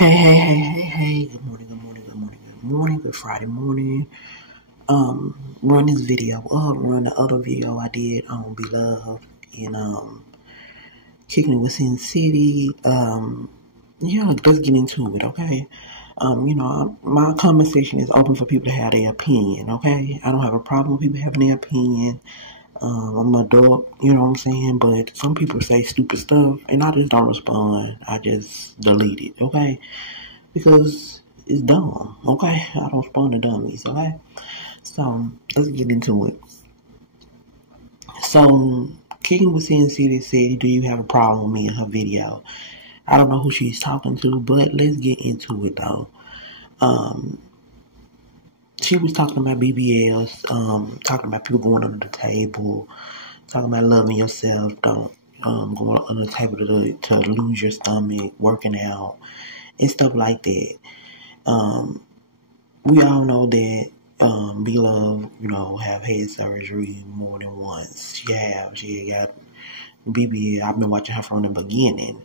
Hey. Good morning. Good Friday morning. Run this video up, run the other video I did on Beloved and Kickin with Cyncity. Yeah, let's get into it, okay? My conversation is open for people to have their opinion, okay? I don't have a problem with people having their opinion. I'm an adult, you know what I'm saying? But some people say stupid stuff and I just don't respond. I just delete it, okay? Because it's dumb, okay? I don't respond to dummies, okay? So, let's get into it. So, Kickin with Cyncity said, do you have a problem with me in her video? I don't know who she's talking to, but let's get into it, though. She was talking about BBLs, talking about people going under the table, talking about loving yourself, don't go under the table to lose your stomach, working out, and stuff like that. We all know that Beloved, have had surgery more than once. She had got BBL. I've been watching her from the beginning.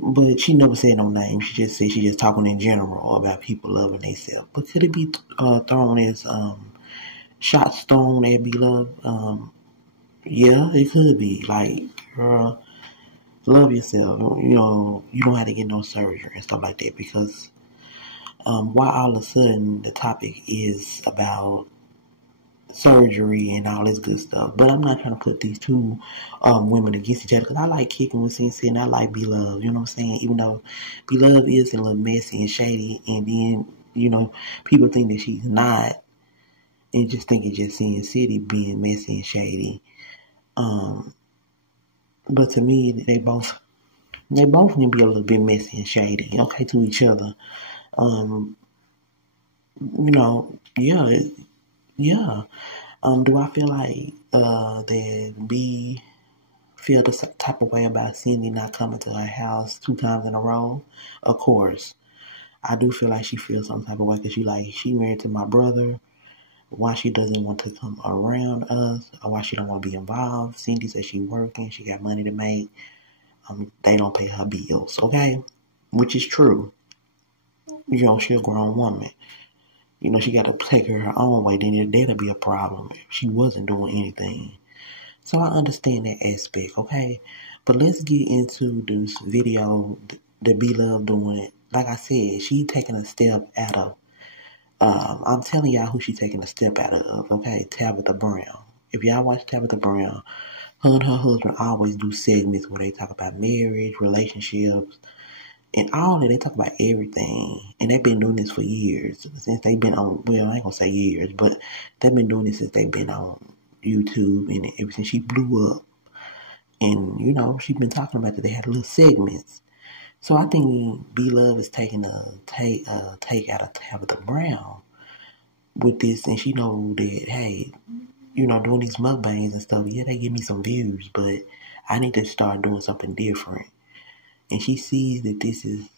But she never said no name. She just said she just talking in general about people loving themselves. But could it be thrown as shots thrown at Beloved? Yeah, it could be. Like, girl, love yourself. You don't have to get no surgery and stuff like that because why all of a sudden the topic is about surgery and all this good stuff. But I'm not trying to put these two women against each other because I like Kickin with Cyncity and I like Beloved, you know what I'm saying? Even though Beloved is a little messy and shady and then, people think that she's not and just think it's just Cyncity being messy and shady. But to me, they both can be a little bit messy and shady, okay, to each other. Yeah. Do I feel like that B feel the type of way about Cindy not coming to her house 2 times in a row? Of course. I do feel like she feels some type of way because she married to my brother. Why she doesn't want to come around us or why she don't want to be involved. Cindy says she working, she got money to make. They don't pay her bills, okay? Which is true. She a grown woman. She got to take her own way. Then that'll be a problem if she wasn't doing anything. So I understand that aspect, okay? But let's get into this video that Beloved doing. Like I said, she taking a step out of. I'm telling y'all who she taking a step out of, okay? Tabitha Brown. If y'all watch Tabitha Brown, her and her husband always do segments where they talk about marriage, relationships, and all that. They talk about everything. And they've been doing this for years. Since they've been on, well, I ain't gonna say years, but they've been doing this since they've been on YouTube and ever since she blew up. And, she's been talking about that they had little segments. So I think Beloved is taking a take out of Tabitha Brown with this. And she know that, hey, doing these mukbangs and stuff, yeah, they give me some views, but I need to start doing something different. And she sees that this is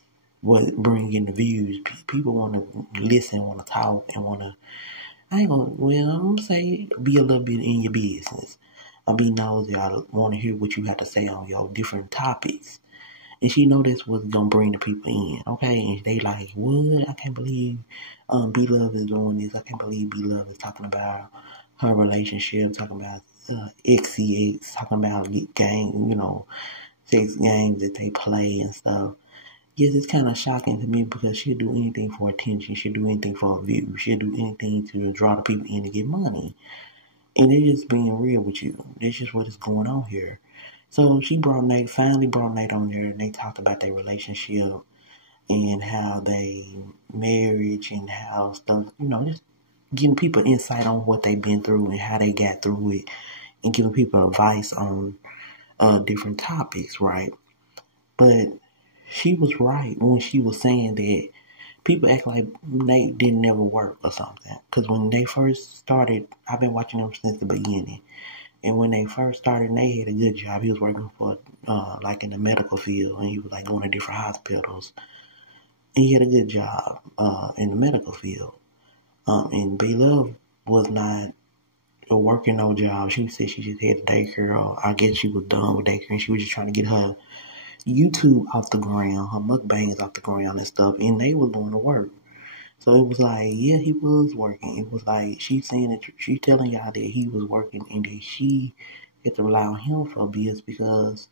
what brings in the views. People want to listen, want to talk, and want to, I'm going to say be a little bit in your business. I'll be nosy. I want to hear what you have to say on your different topics. And she know that's what's going to bring the people in, okay? And they like, what? I can't believe Beloved is doing this. I can't believe Beloved is talking about her relationship, talking about XCX, talking about game, sex games that they play and stuff. Yes, it's kind of shocking to me because she'll do anything for attention. She'll do anything for a view. She'll do anything to draw the people in to get money. And they're just being real with you. That's just what is going on here. So she finally brought Nate on there, and they talked about their relationship and how they marriage and how stuff, just giving people insight on what they've been through and how they got through it and giving people advice on different topics, right? But she was right when she was saying that people act like Nate didn't never work or something. Because when they first started, I've been watching them since the beginning. And when they first started, Nate had a good job. He was working for, like in the medical field, and he was like going to different hospitals. And he had a good job in the medical field. And Beloved was not working no job. She said she just had a daycare, or I guess she was done with daycare, and she was just trying to get her YouTube off the ground, her mukbangs off the ground and stuff, and they was doing the work. So it was like, yeah, he was working. It was like she saying that she telling y'all that he was working and that she had to rely on him for bills because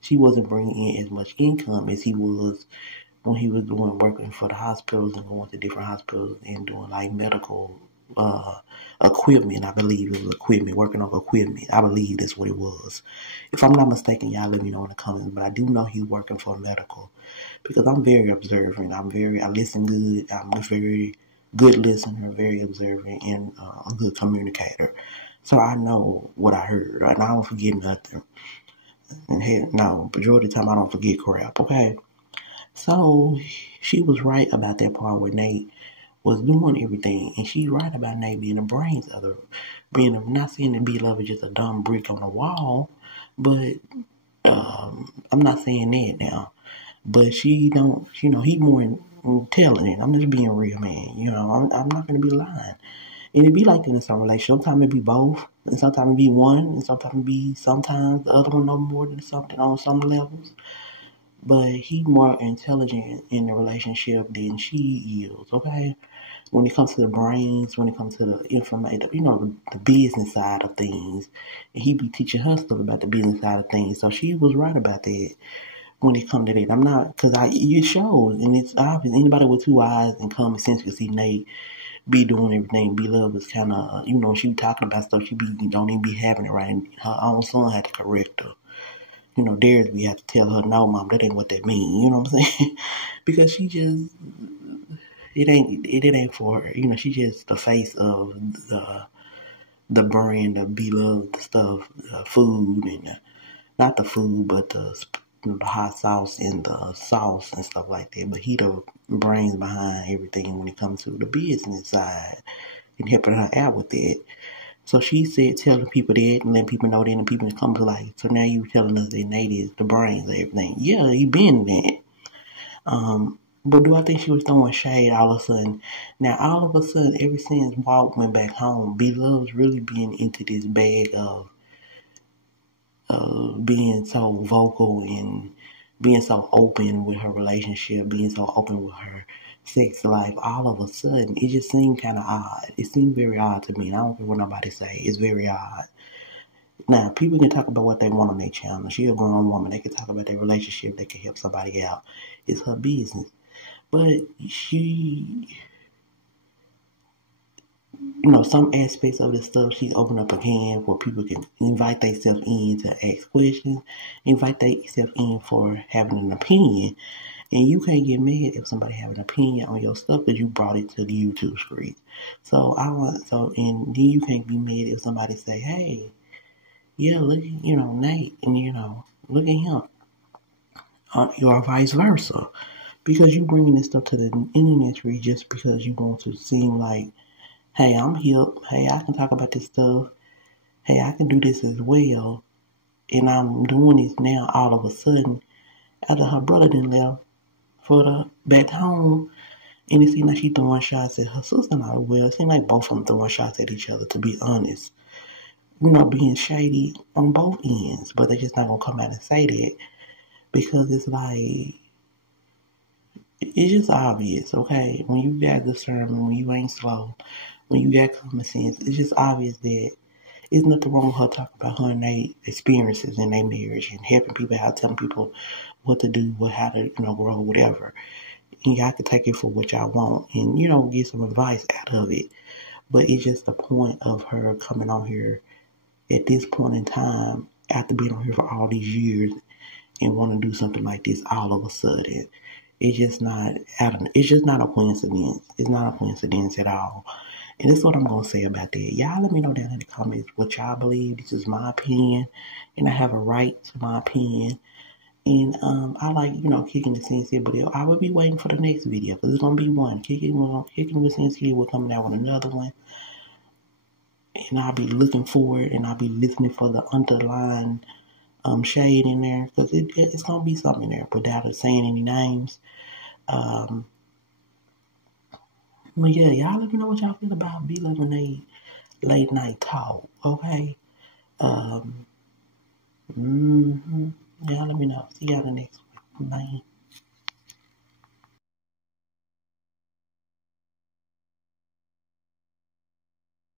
she wasn't bringing in as much income as he was when he was doing working for the hospitals and going to different hospitals and doing like medical uh equipment. I believe it was equipment, working on equipment. I believe that's what it was. If I'm not mistaken, y'all let me know in the comments. But I do know he's working for medical because I'm very observant. I listen good. I'm a very good listener, very observant, and a good communicator. So I know what I heard, and I don't forget nothing. And heck, no, majority of the time I don't forget crap. Okay. So she was right about that part where Nate was doing everything, and she's right about Nate being the brains of the, not saying that B-Love is just a dumb brick on the wall, but I'm not saying that now. But she don't, he more intelligent. I'm just being real, man. I'm not gonna be lying. And it be like that in some relationships. Sometimes it be both, and sometimes it be one, and sometimes it be sometimes the other one know more than something on some levels. But he more intelligent in the relationship than she is, okay? When it comes to the brains, when it comes to the information, the business side of things. And he be teaching her stuff about the business side of things. So she was right about that when it comes to that. I'm not, because it shows, and it's obvious. Anybody with two eyes and common sense can see Nate be doing everything. B-Love is kind of, she be talking about stuff. She don't even be having it right. And her own son had to correct her. Darius, we have to tell her, no, mom, that ain't what that mean. You know what I'm saying? Because she just, it ain't for her. She just the face of the brand of beloved stuff, food and not the food, but the hot sauce and the sauce and stuff like that. But he the brains behind everything when it comes to the business side and helping her out with that. So she said, telling people that and letting people know that, and people come to like, so now you telling us that Nate is the brains of everything. Yeah, he been that. But do I think she was throwing shade all of a sudden? Now, all of a sudden, ever since Walt went back home, B-Love's really being into this bag of being so vocal and being so open with her relationship, being so open with her sex life. All of a sudden, it just seemed kind of odd. It seemed very odd to me. And I don't care what nobody say. It's very odd. Now, people can talk about what they want on their channel. She's a grown woman. They can talk about their relationship. They can help somebody out. It's her business. But she, some aspects of this stuff, she's opened up a can where people can invite themselves in to ask questions, invite themselves in for having an opinion. And you can't get mad if somebody have an opinion on your stuff because you brought it to the YouTube screen. And then you can't be mad if somebody say, hey, yeah, look, Nate, and look at him. Or vice versa. Because you bringing this stuff to the internet screen just because you want to seem like, hey, I'm hip. Hey, I can talk about this stuff. Hey, I can do this as well. And I'm doing this now all of a sudden after her brother done left for the back home. And it seems like she throwing shots at her sister not well. It seems like both of them throwing shots at each other, to be honest. Being shady on both ends. But they're just not going to come out and say that. Because it's like, it's just obvious, okay? When you got discernment, when you ain't slow, when you got common sense, it's just obvious that there's nothing wrong with her talking about her and their experiences in their marriage and helping people out, telling people what to do, how to, grow, whatever. And y'all can take it for what y'all want and, get some advice out of it. But it's just the point of her coming on here at this point in time, after being on here for all these years and want to do something like this all of a sudden. It's just not a coincidence. It's not a coincidence at all. And this is what I'm going to say about that. Y'all let me know down in the comments what y'all believe. This is my opinion. And I have a right to my opinion. And I like, Kickin the Cyncity, but I will be waiting for the next video. Because it's going to be one. Kickin with Cyncity will come out with another one. And I'll be looking for it. And I'll be listening for the underlying shade in there. Because it's going to be something in there without saying any names. But yeah, y'all let me know what y'all feel about B-Love and they late night talk, okay? Y'all let me know. See y'all in the next one. Bye.